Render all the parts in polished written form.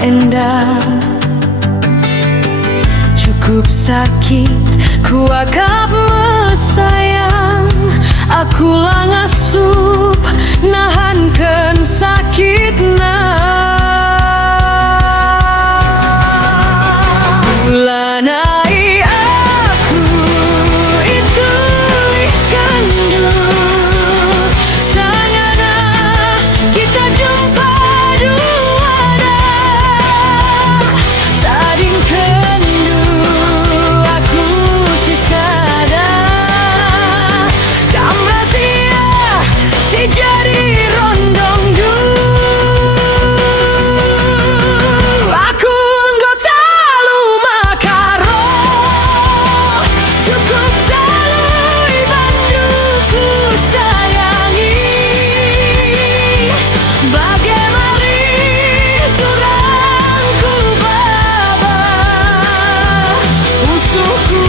endang. Cukup sakit, ku agakmu sayang. Akulah ngasup, nahankan sakitna. Bulanai aku itu kandung. Sangana kita jumpa dua dah. Tading kendu aku sisada. Kamra sia si jadi rondong du. Aku anggota luma karo. Cukup talui banduku sayangi. Bagaimana turangku baba. Musuhku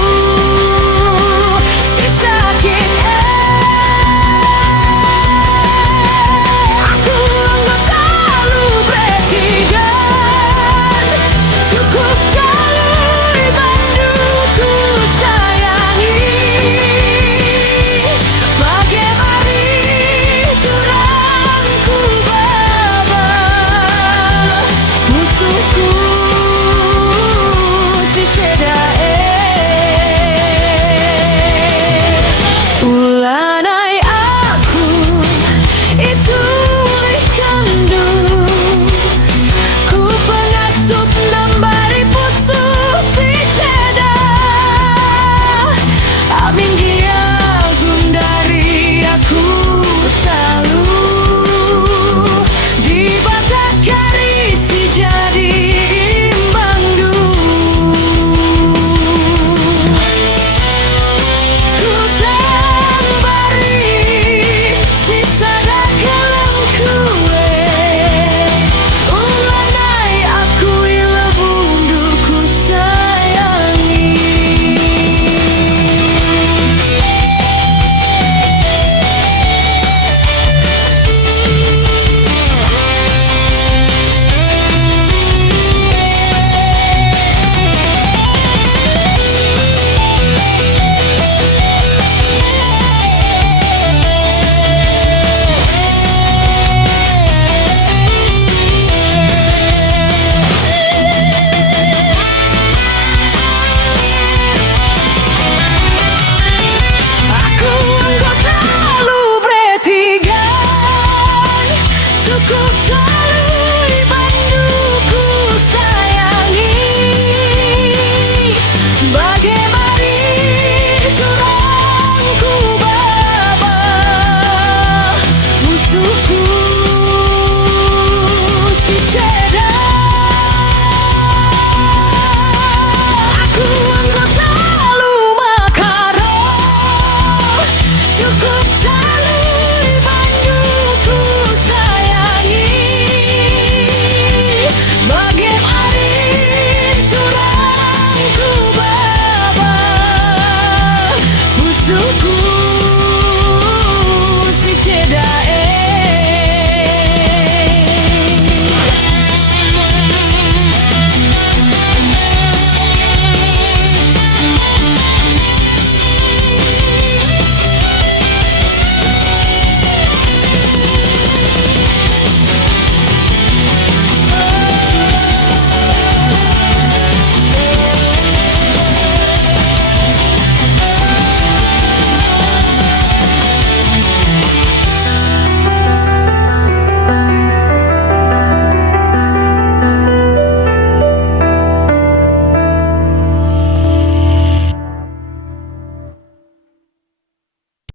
si sakit Aku anggota lu bertigan. Cukup talui banduku sayangi. Bagaimana turangku baba. Musuhku si cedae. Ulanai aku itu kandung. Ku pengasup nambari pusu si ceda. Amin dia gundari aku talu. Di batak kari si jadi imbangdu. Ku tambari sisa dalam kue. Ulanai aku ila bunduku sayangi. Aku anggota lu bertigan. Cukup talui banduku sayangi. Bagaimana turangku baba. Musuhku si ceda. Aku anggota lu makaro. Cukup talui